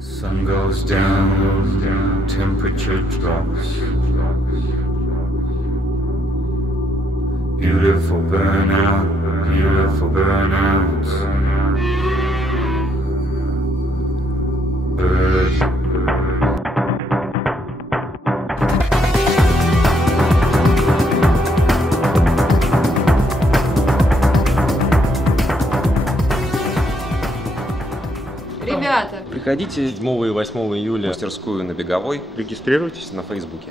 Sun goes down, temperature drops. Beautiful burnout, beautiful burnout. Bird. Ребята, приходите 7 и 8 июля в мастерскую на Беговой. регистрируйтесь На Фейсбуке.